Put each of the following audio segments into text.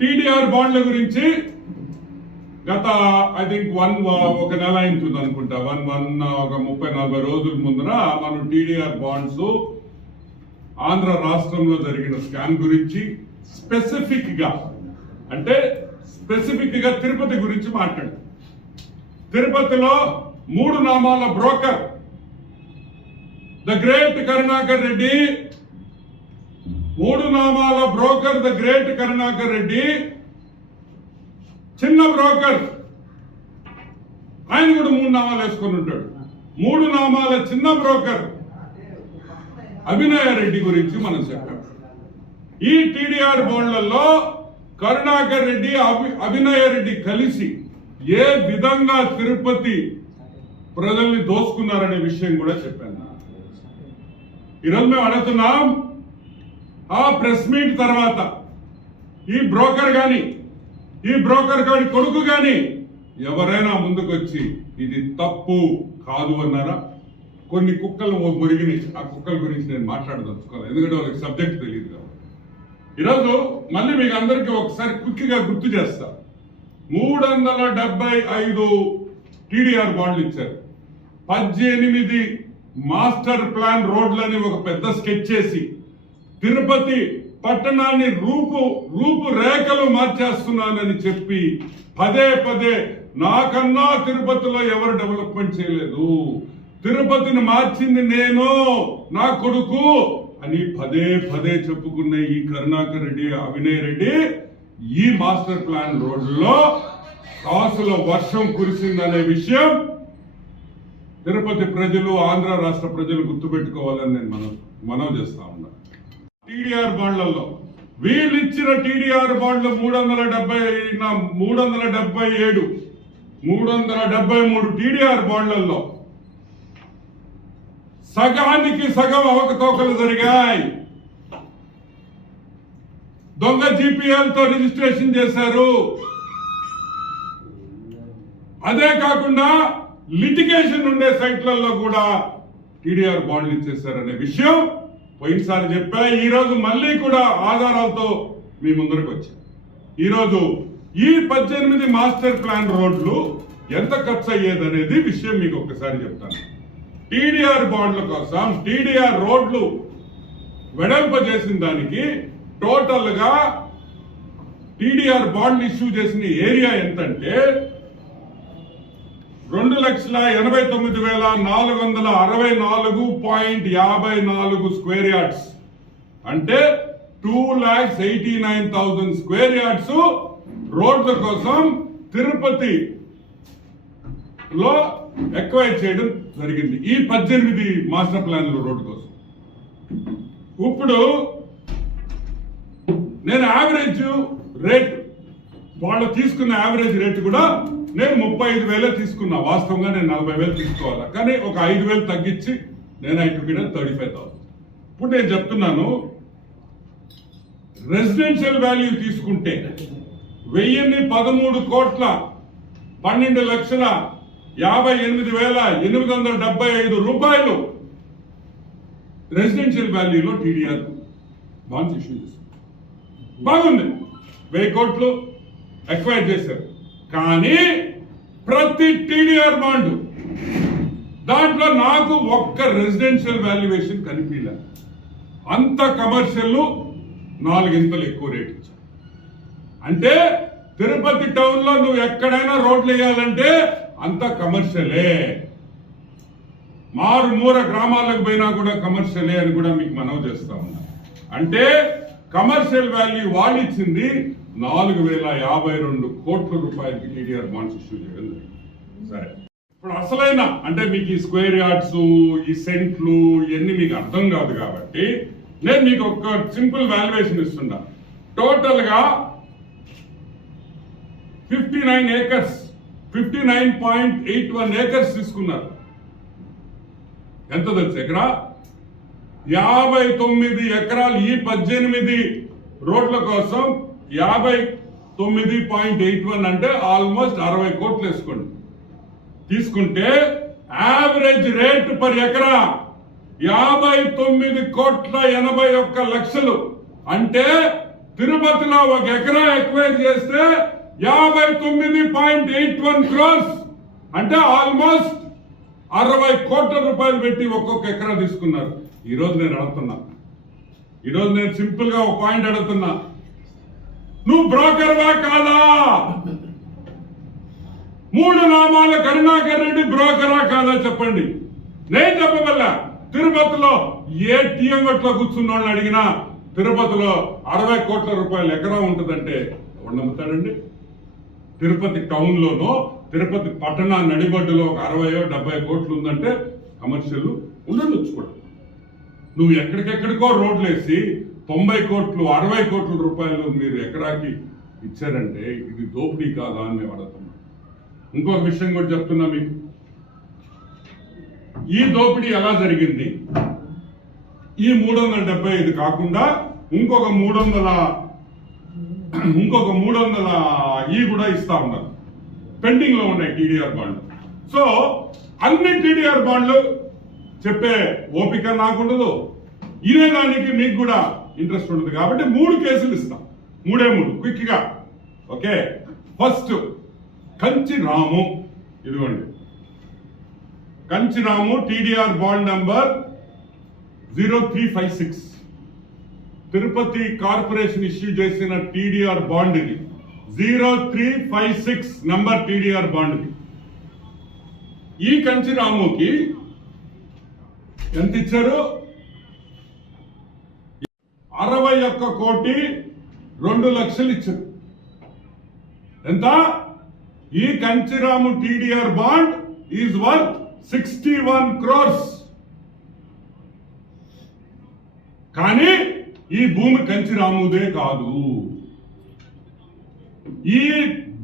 TDR బాండ్ల గురించి గత ఐ థింక్ ఒక నెల అయింటుంది అనుకుంటా ఒక 30-40 రోజుల ముందర మనం టీడీఆర్ బాండ్స్ ఆంధ్ర రాష్ట్రంలో జరిగిన స్కామ్ గురించి స్పెసిఫిక్ గా తిరుపతి గురించి మాట్లాడు. తిరుపతిలో 3 నామాల broker the great Karunakar Reddy, 3 Namala broker the great Karunakar Reddy, చిన్న బ్రోకర్ ఆయన కూడా 3 నామాలు వేసుకొని ఉంటాడు. 3 నామాల చిన్న బ్రోకర్ అభినయ రెడ్డి గురించి మనం చెప్పాం. ఈ టీడీఆర్ బాండ్లలో కరుణాకర్ రెడ్డి అభినయ రెడ్డి కలిసి ఏ విధంగా తిరుపతి ప్రజల్ని దోసుకున్నారనే విషయం కూడా చెప్పాను. ఈరోజు మేము అడుగుతున్నాం, ఆ ప్రెస్ మీట్ తర్వాత ఈ బ్రోకర్ గాని కొడుకు గాని ఎవరైనా ముందుకొచ్చి ఇది తప్పు కాదు అన్నారా? కొన్ని కుక్కలు మురిగిని, ఆ కుక్కల గురించి నేను మాట్లాడదలుచుకోవాలి, ఎందుకంటే వాళ్ళకి సబ్జెక్ట్ తెలియదు కాబట్టి. ఈరోజు మళ్ళీ మీకు అందరికీ ఒకసారి క్విక్గా గుర్తు చేస్తా. 375 టీడీఆర్ బాండ్లు ఇచ్చారు. 18 మాస్టర్ ప్లాన్ రోడ్లని ఒక పెద్ద స్కెచ్ చేసి తిరుపతి పట్టణాన్ని రూపురేఖలు మార్చేస్తున్నానని చెప్పి పదే నాకన్నా తిరుపతిలో ఎవరు డెవలప్మెంట్ చేయలేదు, తిరుపతిని మార్చింది నేను, నా కొడుకు అని పదే చెప్పుకున్న ఈ కరుణాకర్ రెడ్డి అభినయ్ రెడ్డి ఈ మాస్టర్ ప్లాన్ రోడ్లో కాసుల వర్షం కురిసిందనే విషయం తిరుపతి ప్రజలు, ఆంధ్ర రాష్ట్ర ప్రజలు గుర్తుపెట్టుకోవాలని నేను మనవి చేస్తా ఉన్నా. టీడీఆర్ బాండ్లలో వీళ్ళు ఇచ్చిన టీడీఆర్ బాండ్లు 373 టీడీఆర్ బాండ్లలో సగానికి సగం అవకతవకలు జరిగాయి. దొంగ జీపీఎల్ తో రిజిస్ట్రేషన్ చేశారు. అదే కాకుండా లిటిగేషన్ ఉండే సైట్లలో కూడా టీడీఆర్ బాండ్లు ఇచ్చేశారనే విషయం పోయినసారి చెప్పా. ఈ రోజు మళ్ళీ కూడా ఆధారాలతో మీ ముందరకు వచ్చా. ఈరోజు ఈ 18 మాస్టర్ ప్లాన్ రోడ్లు ఎంత ఖర్చు అయ్యేదనేది విషయం మీకు ఒక్కసారి చెప్తాను. టీడీఆర్ బాండ్ల కోసం టీడీఆర్ రోడ్లు వెడల్పజేసిన దానికి టోటల్ గా టీడీఆర్ బాండ్లు ఇష్యూ చేసిన ఏరియా ఎంతంటే 2,89,464.54 స్క్వేర్ యార్డ్స్, అంటే 2,89,000 స్క్వేర్ యార్డ్స్ రోడ్ల కోసం తిరుపతిలో ఎక్వైర్ చేయడం జరిగింది. ఈ 18 మాస్టర్ ప్లాన్ల రోడ్డు కోసం. ఇప్పుడు నేను యావరేజ్ రేట్, వాళ్ళు తీసుకున్న యావరేజ్ రేట్ కూడా నేను 35,000 తీసుకున్నా. వాస్తవంగా నేను 40,000 తీసుకోవాలా, కానీ ఒక 5,000 తగ్గించి నేను ఐటుకిన 35,000. ఇప్పుడు నేను చెప్తున్నాను, రెసిడెన్షియల్ వాల్యూ తీసుకుంటే 1,012,12,58,875 రూపాయలు రెసిడెన్షియల్ వాల్యూలో టీడీఆర్ బాండ్స్ ఇష్యూ చేశారు. బాగుంది, 1000 కోట్లు ఎక్వైర్ చేశారు. కానీ ప్రతి టీడీఆర్ బాండ్ దాంట్లో నాకు ఒక్క రెసిడెన్షియల్ వాల్యుయేషన్ కనిపించలే. అంత కమర్షియల్ 4 ఇంతలు ఎక్కువ రేట్ ఇచ్చారు. అంటే తిరుపతి టౌన్ లో నువ్వు ఎక్కడైనా రోడ్లు వేయాలంటే అంత కమర్షియలే. మారుమూర గ్రామాలకు పోయినా కూడా కమర్షియలే అని కూడా మీకు మనవి చేస్తా ఉన్నా. అంటే కమర్షియల్ వాల్యూ వాళ్ళు ఇచ్చింది 4,052 కోట్ల రూపాయలకి టీడీఆర్ బాండ్స్ ఇష్యూ చేయడం జరిగింది. సరే, ఇప్పుడు అసలైన అంటే మీకు ఈ స్క్వేర్ యార్డ్స్, ఈ సెంట్లు ఇవన్నీ మీకు అర్థం కాదు కాబట్టి నేను మీకు ఒక సింపుల్ వాల్యుయేషన్ ఇస్తున్నా. టోటల్ గా 59 ఏకర్స్, 59.81 ఏకర్స్ తీసుకున్నారు. ఎంత తెలుసు ఎకరా? 59 ఎకరాలు. ఈ 18 రోడ్ల కోసం 59.81 అంటే ఆల్మోస్ట్ 60 కోట్లు వేసుకోండి. తీసుకుంటే యావరేజ్ రేట్ పర్ ఎకరా 59,81,00,000. అంటే తిరుపతిలో 1 ఎకరా ఎక్వైర్ చేస్తే 59.81 క్రోర్స్ అంటే ఆల్మోస్ట్ 60 కోట్ల రూపాయలు పెట్టి ఒక్కొక్క ఎకరా తీసుకున్నారు. ఈ రోజు నేను అడుగుతున్నా, ఈరోజు నేను సింపుల్ గా ఒక పాయింట్ అడుగుతున్నా, నువ్వు బ్రోకర్వా కాదా? 3 నామాల కరుణాకర్ రెడ్డి బ్రోకరా కాదా చెప్పండి. నేను చెప్పవల్లా. తిరుపతిలో ఏటీఎం గట్లో కూర్చున్న వాళ్ళని అడిగినా తిరుపతిలో 60 కోట్ల రూపాయలు ఎకరా ఉంటుందంటే ఎవరు నమ్ముతాడండి? తిరుపతి టౌన్ లోనో తిరుపతి పట్టణ నడిబడ్డులో ఒక 60-70 కోట్లు ఉందంటే కమర్షియల్ ఉండొచ్చు కూడా. నువ్వు ఎక్కడికెక్కడికో రోడ్లు వేసి 90 కోట్లు 60 కోట్ల రూపాయలు మీరు ఎకరాకి ఇచ్చారంటే ఇది దోపిడీ కాదా అని మేము అడుగుతున్నాం. ఇంకొక విషయం కూడా చెప్తున్నా మీకు, ఈ దోపిడీ ఎలా జరిగింది? ఈ 375 కాకుండా ఇంకొక 300 ఈ కూడా ఇస్తా ఉన్నారు, పెండింగ్ లో ఉన్నాయి టీడీఆర్ బాండ్లు. సో అన్ని టీడీఆర్ బాండ్లు చెప్పే ఓపిక నాకుండదు, ఇనేదానికి మీకు కూడా ఇంట్రెస్ట్ ఉండదు. కాబట్టి 3 కేసులు ఇస్తాం, 3 క్విక్ గా. ఓకే, ఫస్ట్ కంచి రాము, ఇదిగోండి Kanchi Ramu TDR bond number 0356, Tirupati corporation issue చేసిన టీడీఆర్ బాండ్ ఇది. 0356 నంబర్ టీడీఆర్ బాండ్ ఇది. ఈ కంచి రాముకి ఎంత ఇచ్చారు? 61,02,00,000 ఇచ్చారు. ఎంత? ఈ Kanchiramu TDR bond is worth 61 crores. కానీ ఈ భూమి కంచిరాముదే కాదు. ఈ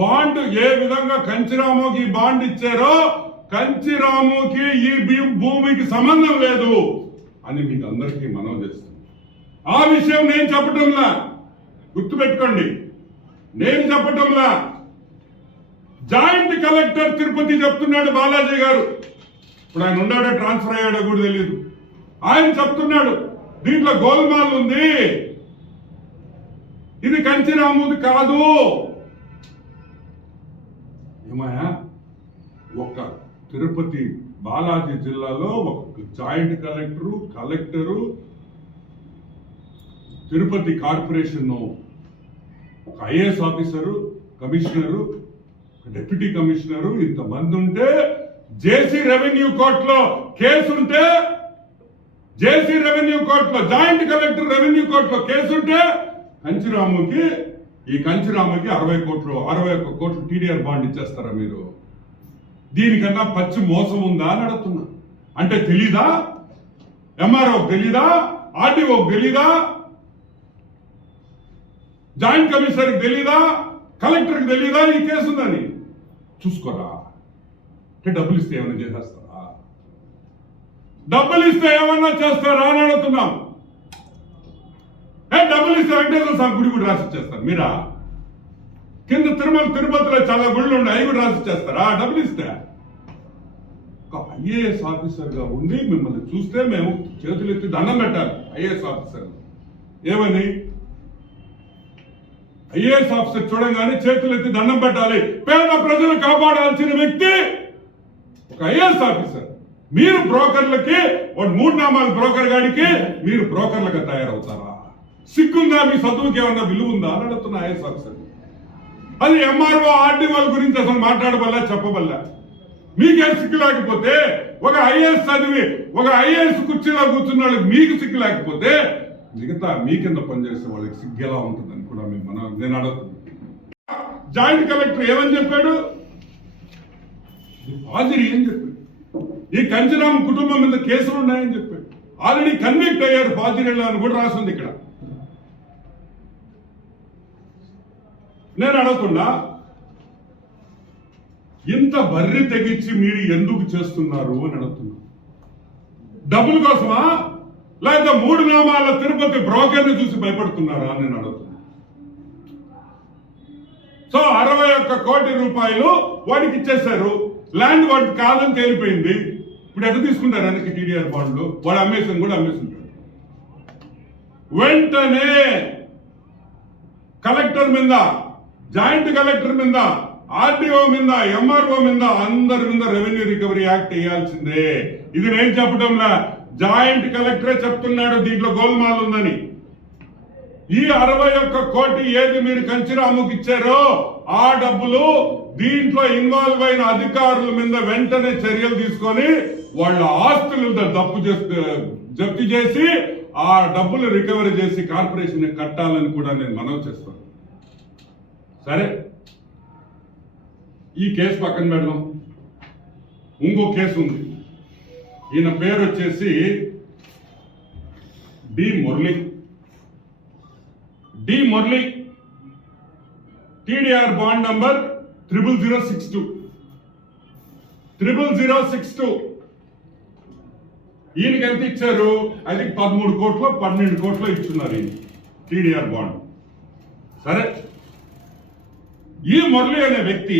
బాండ్ ఏ విధంగా కంచిరాముకి బాండ్ ఇచ్చారో కంచిరాముకి ఈ భూమికి సంబంధం లేదు అని మీకు అందరికీ మనవి చేస్తాను. ఆ విషయం నేను చెప్పటంలా, గుర్తుపెట్టుకోండి, నేను చెప్పటంలా, జాయింట్ కలెక్టర్ తిరుపతి చెప్తున్నాడు. బాలాజీ గారు ఇప్పుడు ఆయన ఉన్నాడో ట్రాన్స్ఫర్ అయ్యాడో కూడా తెలియదు. ఆయన చెప్తున్నాడు దీంట్లో గోల్మాల్ ఉంది, ఇది కంచిరాముది కాదు. ఏమయ్యా, ఒక తిరుపతి బాలాజీ జిల్లాలో ఒక జాయింట్ కలెక్టరు తిరుపతి కార్పొరేషన్ ఒక IAS officer, commissioner, deputy commissioner ఇంతమంది ఉంటే, జేసీ రెవెన్యూ కోర్టులో కేసుంటే, జేసీ రెవెన్యూ కోర్టులో జాయింట్ కలెక్టర్ రెవెన్యూ కోర్టులో కేసుంటే ఈ కంచిరాముకి 61 కోట్లు టీడీఆర్ బాండ్ ఇచ్చేస్తారా మీరు? దీనికన్నా పచ్చి మోసం ఉందా అని అడుగుతున్నా. అంటే తెలీదా? ఎంఆర్ఓకి తెలీదా? ఆర్టీఓకి తెలీదా? జాయింట్ కమిషనర్కి తెలీదా? కలెక్టర్కి తెలీదా ఈ కేసు ఉందని? చూసుకోరా. అంటే డబ్బులు ఇస్తే ఏమైనా చేసేస్తారా? డబ్బులు ఇస్తే ఏమన్నా చేస్తారా అని అడుగుతున్నాం. డబ్బులు ఇస్తే వెంకటేశ్వర స్వామి గుడి కూడా రాసిచ్చేస్తారు మీరా? కింద తిరుపతిలో చాలా గుళ్ళు ఉన్నాయి, అవి కూడా రాసిచ్చేస్తారా డబ్బులు ఇస్తే? ఒక ఐఏఎస్ ఆఫీసర్ గా ఉండి మిమ్మల్ని చూస్తే మేము చేతులు ఎత్తి దండం పెట్టాలి. ఐఏఎస్ ఆఫీసర్ ఏమని? ఐఏఎస్ ఆఫీసర్ చూడంగానే చేతులు ఎత్తి దండం పెట్టాలి. పేద ప్రజలు కాపాడాల్సిన వ్యక్తి ఒక ఐఏఎస్ ఆఫీసర్. మీరు బ్రోకర్లకి, 3 నామాల బ్రోకర్ గాడికి మీరు బ్రోకర్లుగా తయారవుతారా? సిగ్గుందా? మీ చదువుకి ఏమన్నా విలువ ఉందా అని అడుగుతున్న ఐఏఎస్ ఆఫీసర్. అది ఎంఆర్ఓ ఆర్డీఓల గురించి అసలు మాట్లాడబల్లా, చెప్పబల్లా. మీకే సిగ్గు లేకపోతే, ఒక ఐఏఎస్ చదివి ఒక ఐఏఎస్ కుర్చీలో కూర్చున్న వాళ్ళకి మీకు సిగ్గు లేకపోతే మిగతా మీ కింద పనిచేసే వాళ్ళకి సిగ్గు ఎలా ఉంటుందని కూడా నేను అడుగుతున్నాను. జాయింట్ కలెక్టర్ ఏమని చెప్పాడు? హాజరీ ఏం చెప్పాడు? ఈ కంచిరాము కుటుంబం మీద కేసులు ఉన్నాయని చెప్పాడు. ఆల్రెడీ కన్విక్ట్ అయ్యారు ఫాజిరీలో అని కూడా రాసింది ఇక్కడ. నేను అడుగుతున్నా, ఇంత బర్రి తెగించి మీరు ఎందుకు చేస్తున్నారు అని అడుగుతున్నా. డబ్బుల కోసమా, లేదా 3 నామాల తిరుపతి బ్రోకర్ని చూసి భయపడుతున్నారా అని నేను అడుగుతున్నా. సో 61 కోటి రూపాయలు వాడికి ఇచ్చేశారు. ల్యాండ్ వాడికి కాదని తేలిపోయింది. ఇప్పుడు ఎట్లా తీసుకుంటారు వెనక్కి టీడీఆర్ బాండ్లు? వాడు అమ్మేసాను కూడా అమ్మేస్తుంటాడు. వెంటనే కలెక్టర్ మీద, జాయింట్ కలెక్టర్ మీద, ఆర్డీఓ మీద, ఎంఆర్ఓ మీద, అందరి మీద రెవెన్యూ రికవరీ యాక్ట్ వేయాల్సిందే. ఇది నేను చెప్పడంలా, జాయింట్ కలెక్టరే చెప్తున్నాడు దీంట్లో గోల్మాల్ ఉందని. ఈ 61 కోటి ఏది మీరు కంచిరాముకి ఇచ్చారో ఆ డబ్బులు దీంట్లో ఇన్వాల్వ్ అయిన అధికారుల మీద వెంటనే చర్యలు తీసుకొని వాళ్ళ ఆస్తులు జప్తు చేసి ఆ డబ్బులు రికవరీ చేసి కార్పొరేషన్ కట్టాలని కూడా నేను మనవి చేస్తాను. సరే, ఈ కేసు పక్కన పెడదాం. ఇంకో కేసు ఉంది. ఈయన పేరు వచ్చేసి D Murali, TDR bond number 00062. ఈయనకి ఎంత ఇచ్చారు? అది 13 కోట్లు 12 కోట్లు ఇచ్చున్నారు ఈయన టీడీఆర్ బాండ్. సరే, ఈ మురళి అనే వ్యక్తి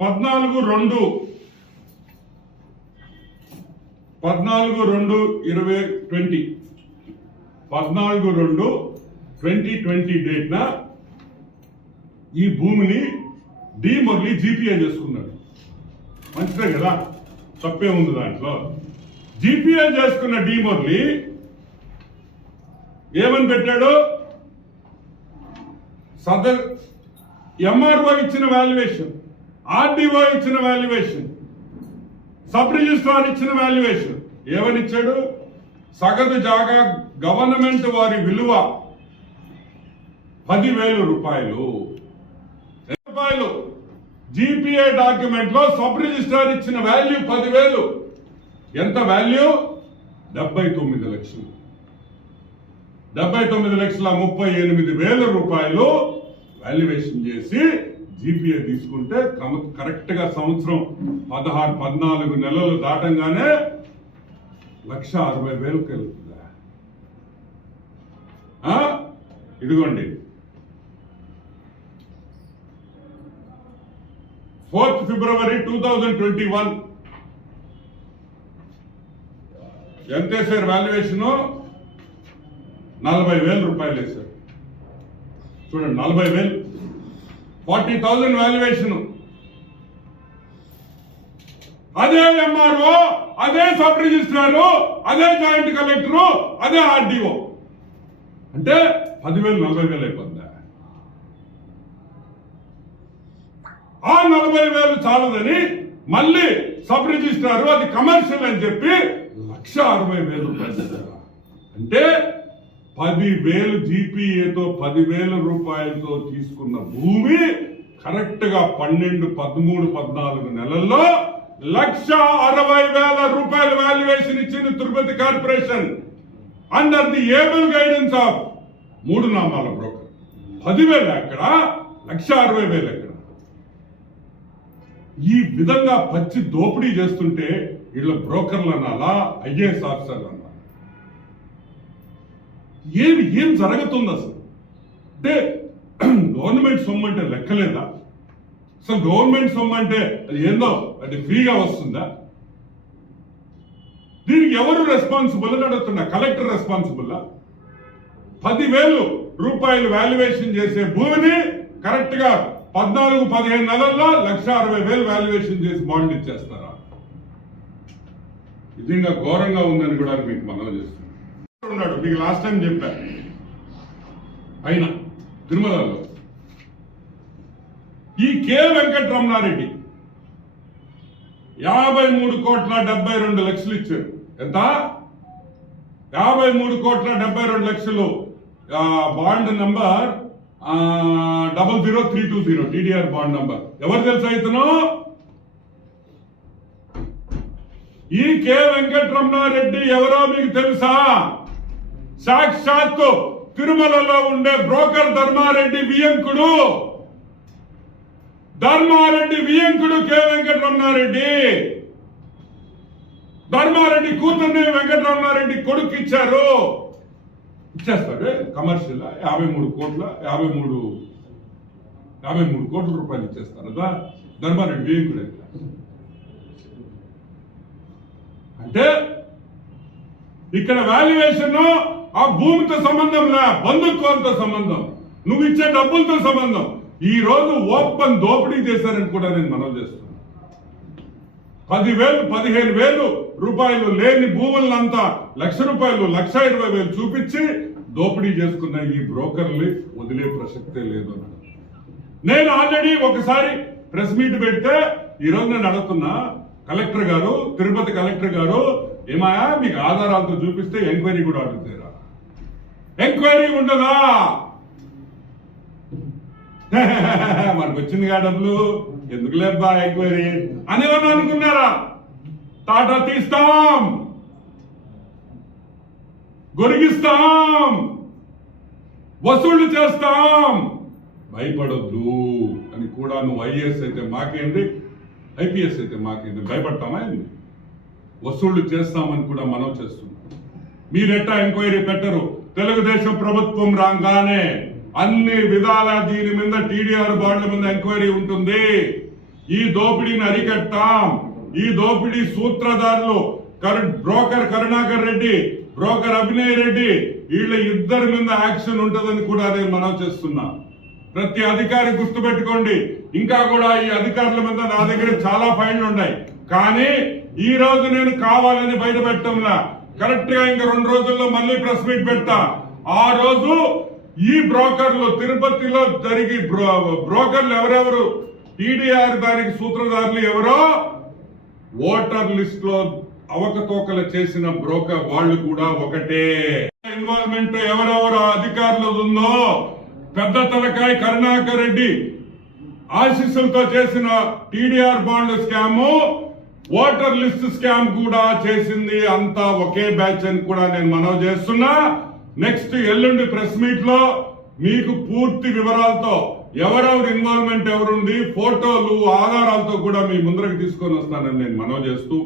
14/2/2020 డేట్ నా ఈ భూమిని డి మురళి జీపీఏ చేసుకున్నాడు. మంచిదే కదా, తప్పే ఉంది దాంట్లో. జీపీఏ చేసుకున్న డి మురళి ఏమని పెట్టాడు? ఎంఆర్ఓ ఇచ్చిన వాల్యుయేషన్, ఆర్డీఓ ఇచ్చిన వాల్యుయేషన్, సబ్ రిజిస్ట్రార్ ఇచ్చిన వాల్యుయేషన్ ఏమని ఇచ్చాడు? సగటు జాగా గవర్నమెంట్ వారి విలువ 10,000 రూపాయలు. జీపీఏ డాక్యుమెంట్ లో సబ్ రిజిస్ట్రార్ ఇచ్చిన వాల్యూ 10,000. ఎంత వాల్యూ? 79 లక్షలు. 79,38,000 రూపాయలు వాల్యుయేషన్ చేసి జీపీఏ తీసుకుంటే కరెక్ట్ గా సంవత్సరం 14 నెలలు దాటంగానే 1,60,000 కలుగుతుందా? ఇదిగోండి, 4th February 2021 ఎంత వేసారు వాల్యుయేషన్? 40,000 రూపాయలు వేశారు. చూడండి, 40,000, 40,000 వాల్యుయేషన్. అదే ఎంఆర్ఓ, అదే సబ్ రిజిస్ట్రారు, అదే జాయింట్ కలెక్టరు, అదే ఆర్డీఓ అంటే 10,000 40,000 అయిపోద్దా? ఆ 40,000 చాలదని మళ్ళీ సబ్ రిజిస్ట్రారు అది కమర్షియల్ అని చెప్పి 1,60,000 రూపాయలు. అంటే 10,000 జీపీఏతో 10,000 రూపాయలతో తీసుకున్న భూమి కరెక్ట్ గా 12, 13, 14 నెలల్లో 1,60,000 రూపాయల వాల్యుయేషన్ ఇచ్చింది Tirupati corporation under the able guidance of 3 Namala broker. 10,000 ఎక్కడ, 1,60,000 ఎక్కడ? ఈ విధంగా పచ్చి దోపిడీ చేస్తుంటే వీళ్ళ బ్రోకర్లు అనాలా, ఐఏఎస్ ఆఫీసర్లు అనాలా? ఏం జరుగుతుంది అసలు? అంటే గవర్నమెంట్ సొమ్ము అంటే లెక్కలేదా? అసలు గవర్నమెంట్ సొమ్ము అంటే అది ఏందో, అది ఫ్రీగా వస్తుందా? దీనికి ఎవరు రెస్పాన్సిబుల్ అని అడుగుతున్నా. Collector responsible? 10,000 రూపాయలు వాల్యుయేషన్ చేసే భూమిని కరెక్ట్ గా 14-15 నెలల్లో 1,60,000 వాల్యుయేషన్ చేసి బాండ్ ఇచ్చేస్తారా? నిజంగా ఘోరంగా ఉందని కూడా మీకు మనవి చేస్తున్నాడు. మీకు లాస్ట్ టైం చెప్పా, అయినా తిరుమలలో ఈ కె వెంకటరమణారెడ్డి 53,72,00,000 ఇచ్చారు. ఎంత? 53,72,00,000 bond number 00320 TDR bond number. ఎవరు తెలుసా ఇతను? ఈ కె వెంకటరమణారెడ్డి ఎవరో మీకు తెలుసా? సాక్షాత్తు తిరుమలలో ఉండే బ్రోకర్ ధర్మారెడ్డి వియంకుడు కె వెంకటరమణారెడ్డి. ధర్మారెడ్డి కూతుర్ని వెంకటరమణారెడ్డి కొడుకు ఇచ్చారు. ఇచ్చేస్తాడు కమర్షియల్ 53 కోట్ల రూపాయలు ఇచ్చేస్తారు కదా ధర్మారెడ్డి వియంకుడు. అంటే ఇక్కడ వాల్యుయేషన్ ఆ భూమితో సంబంధం లే, బంధుత్వంతో సంబంధం. నువ్వు ఇచ్చే డబ్బులతో సంబంధం. ఈ రోజు ఓపెన్ దోపిడీ చేశారని కూడా నేను మనవి చేస్తున్నాను. 10,000 15,000 రూపాయలు లేని భూములంతా ₹1,00,000 1,20,000 చూపించి దోపిడీ చేసుకున్న ఈ బ్రోకర్లు వదిలే ప్రసక్తే లేదు. నేను ఆల్రెడీ ఒకసారి ప్రెస్ మీట్ పెడితే ఈ రోజు నేను అడుగుతున్నా, కలెక్టర్ గారు, తిరుపతి కలెక్టర్ గారు, ఏమాయా మీకు ఆధారాలతో చూపిస్తే ఎంక్వైరీ కూడా అడుగుతారా? ఎంక్వైరీ ఉండదా? మనకు వచ్చిందిగా డబ్బులు, ఎందుకు లేబ్బా ఎంక్వైరీ అని ఎవరు అనుకున్నారా? టాటా తీస్తాం, గొరిగిస్తాం, వసూళ్లు చేస్తాం, భయపడొద్దు అని కూడా. నువ్వు ఐఏఎస్ అయితే మాకేంది, ఐపీఎస్ అయితే మాకేంది, భయపడతామా ఏంది? వసూళ్లు చేస్తామని కూడా మనం చేస్తున్నాం. మీరెట్టా ఎంక్వైరీ పెట్టరు? తెలుగుదేశం ప్రభుత్వం రాగానే అన్ని విధాల దీని మీద టీడీఆర్ బాండ్ల మీద ఎంక్వైరీ ఉంటుంది. ఈ దోపిడీని అరికట్టాం. ఈ దోపిడీ సూత్రధారులు బ్రోకర్ కరుణాకర్ రెడ్డి, బ్రోకర్ అభినయ్ రెడ్డి, వీళ్ళ ఇద్దరి మీద యాక్షన్ ఉంటుందని కూడా నేను మనవి చేస్తున్నా. ప్రతి అధికారి గుర్తుపెట్టుకోండి. ఇంకా కూడా ఈ అధికారుల మీద నా దగ్గర చాలా ఫైన్లు ఉన్నాయి. కానీ ఈ రోజు నేను కావాలని బయట పెట్టంలా. కరెక్ట్ గా ఇంకా 2 రోజుల్లో మళ్ళీ ప్రెస్ మీట్ పెడతా. ఆ రోజు ఈ బ్రోకర్లు తిరుపతిలో జరిగి బ్రోకర్లు ఎవరెవరు, టీడీఆర్ దానికి సూత్రధారులు ఎవరో, ఓటర్ లిస్ట్ లో అవకతవకలు చేసిన బ్రోకర్ వాళ్ళు కూడా ఒకటే. ఇన్వాల్వ్మెంట్ ఎవరెవరు అధికారులు ఉందో, పెద్ద తలకాయ కరుణాకర్ రెడ్డి ఆశీస్సులతో చేసిన TDR bond scam, voter list scam కూడా చేసింది అంతా ఒకే బ్యాచ్ అని కూడా నేను మనవి చేస్తున్నా. నెక్స్ట్ ఎల్లుండి ప్రెస్ మీట్ లో మీకు పూర్తి వివరాలతో ఎవరెవరు ఇన్వాల్వ్మెంట్ ఎవరుంది, ఫోటోలు, ఆధారాలతో కూడా మీ ముందరకు తీసుకొని వస్తానని నేను మనవి చేస్తూ